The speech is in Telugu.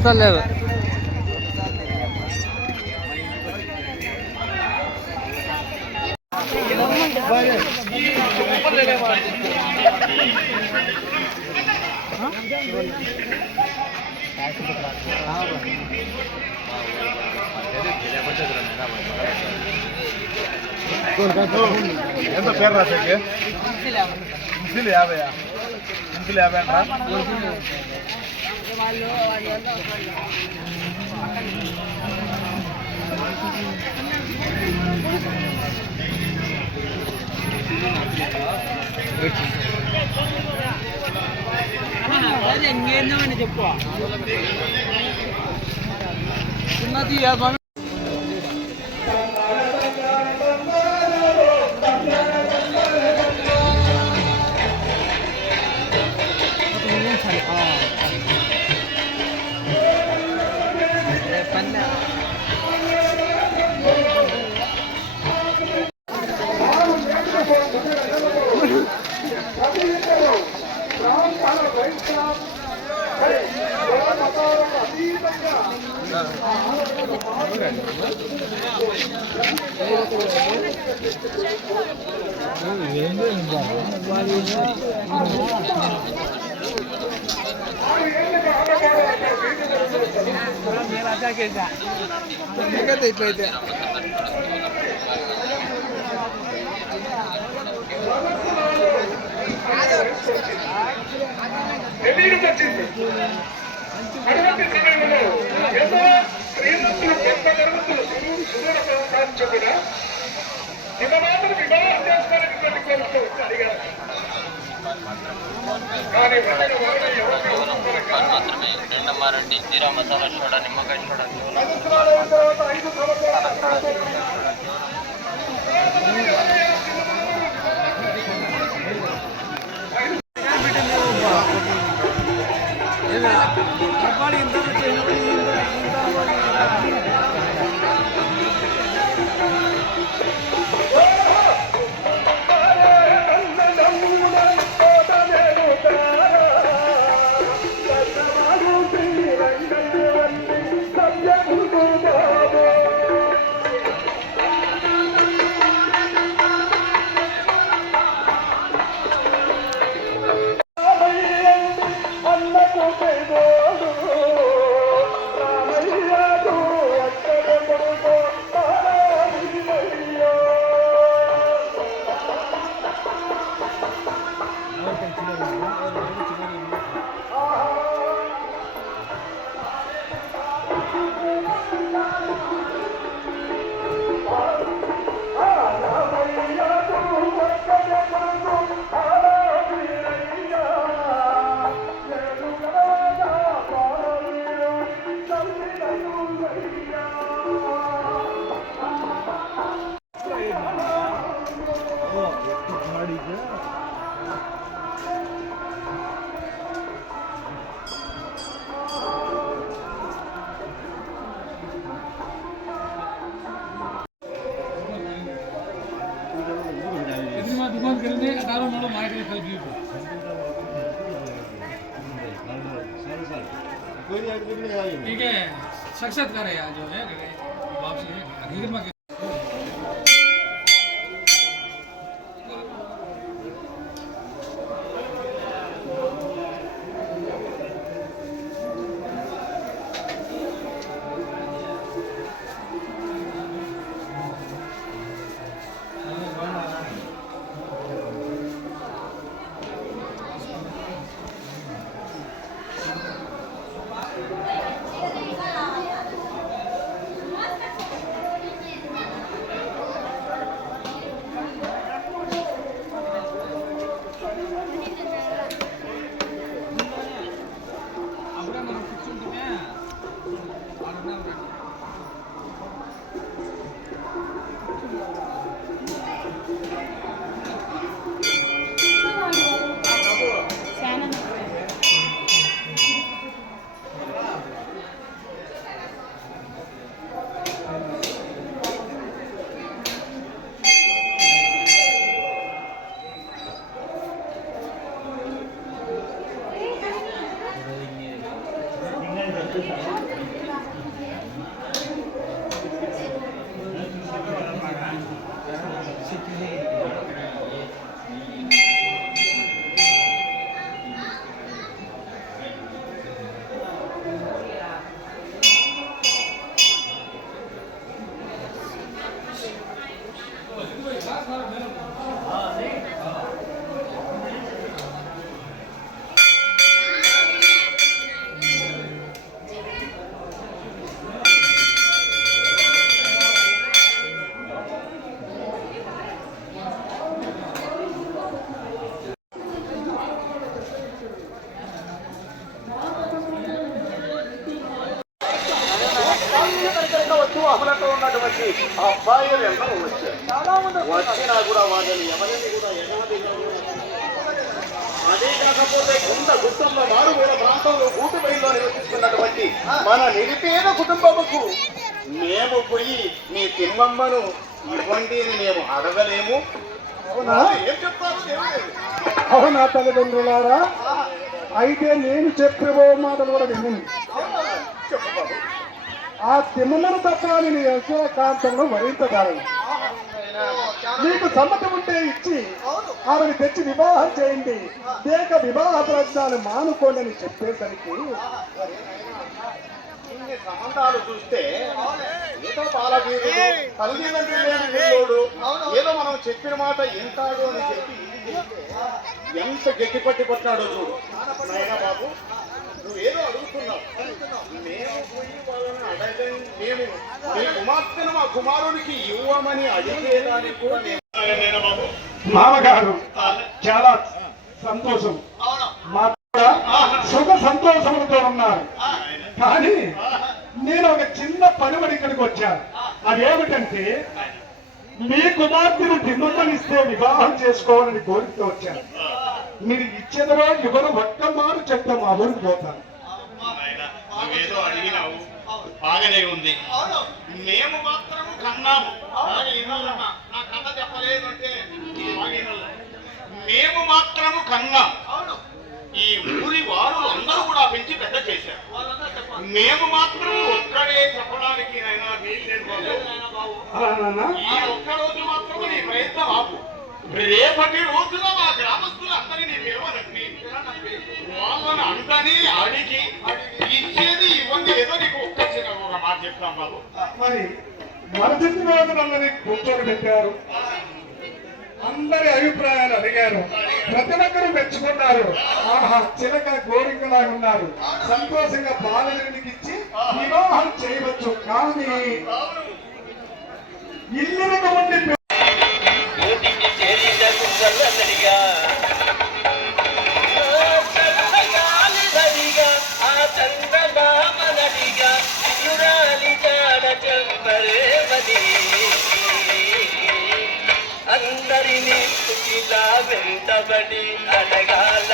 అస్సలు లేదు. ఎంత పేరు రాసేకి మిసిల్ 50 మిసిల్ 50 అంటారా? చెప్పు ఇట్లయితే మాత్రమే రెండు మారండి జీరా మసాలా సోడా నిమ్మకాయ సోడా ठीक है साक्षात्कार है जो है वापसी है వచ్చి అమలతో ఉన్నటువంటి ఆ అబ్బాయిలు ఎందరో వచ్చారు. వచ్చినా కూడా వాళ్ళని ఎవరిని కూడా ఎలాదిగా అదే కాకపోతే కొంత గుట్టంలో మారుమూల ప్రాంతంలో గూటు బయలులో నివసిస్తున్నటువంటి మన నిరుపేద కుటుంబముకు మేము పోయి మీ తిమ్మమ్మను ఇవ్వండి అని మేము అడగలేము. అవునా? ఏం చెప్తారు? అవునా తల్లిదండ్రులారా? అయితే నేను చెప్పే మాటలు కూడా వినండి. చెప్పు బాబు. ఆ తిమ్మలను తప్ప నేను కాంతంలో వరించగలను. మీకు సమ్మతం ఉంటే ఇచ్చి ఆమెను తెచ్చి వివాహం చేయండి, లేక వివాహ ప్రశ్నలు మానుకోండి అని చెప్పేసరికి ఇన్ని సంబంధాలు చూస్తే ఏదో బాలవీరుడు తల్లిదండ్రులు లేని వీరుడు ఏదో మనం చెప్పిన మాట వింటాడు అని చెప్పి ఎంత గట్టిపట్టి పట్టాడో చూడు. నాయనా బాబు, నువ్వేదో అడుగుతున్నావు. మేము పోయి వాళ్ళని అడగని, మేము మీ కుమార్తెను మా కుమారుడికి ఇవ్వమని అడిగేదానికి కూడా నేను బాబు. మామగారు చాలా సంతోషం, మా సుఖ సంతోషములతో ఉన్నారు. కానీ నేను ఒక చిన్న పనివడి ఇక్కడికి వచ్చాను. అదేమిటంటే మీ కుమార్తెను తిమ్మనిస్తే వివాహం చేసుకోవాలని కోరికతో వచ్చాను. మీరు ఇచ్చేదరో ఎవరు ఒక్క మాట చెప్తే మా ఊరికి పోతాను. నువ్వేదో అడిగినావు, బాగానే ఉంది. మేము మాత్రము కన్నాము. నా కథ చెప్పలేదంటే మేము మాత్రము కన్నాం. ఈ ఊరి వారు అందరూ కూడా పెంచి పెద్ద చేశారు. మేము మాత్రం ఒక్కడే చెప్పడానికి ఈ ఒక్క రోజు మాత్రం నీ ప్రయత్నం ఆపు. రేపటి రోజున మా గ్రామస్తులు అందరినీ పిలవనండి. వాళ్ళని అందరినీ అడిగి ఇచ్చేది ఇవ్వండి. ఏదో నీకు ఒక్క ఒక మాట చెప్తాం బాబు. మరి మరుసటి రోజునందరినీ కూర్చొని పెట్టారు. అందరి అభిప్రాయాలు అడిగారు. ప్రతి ఒక్కరూ మెచ్చుకున్నారు. ఆహా, చిలక గోరింకలాగా ఉన్నారు. సంతోషంగా బాలనికి ఇచ్చి వివాహం చేయవచ్చు. కానీ ఇల్లునకు ఉండి అందరినీ వెంటబడి అడగాల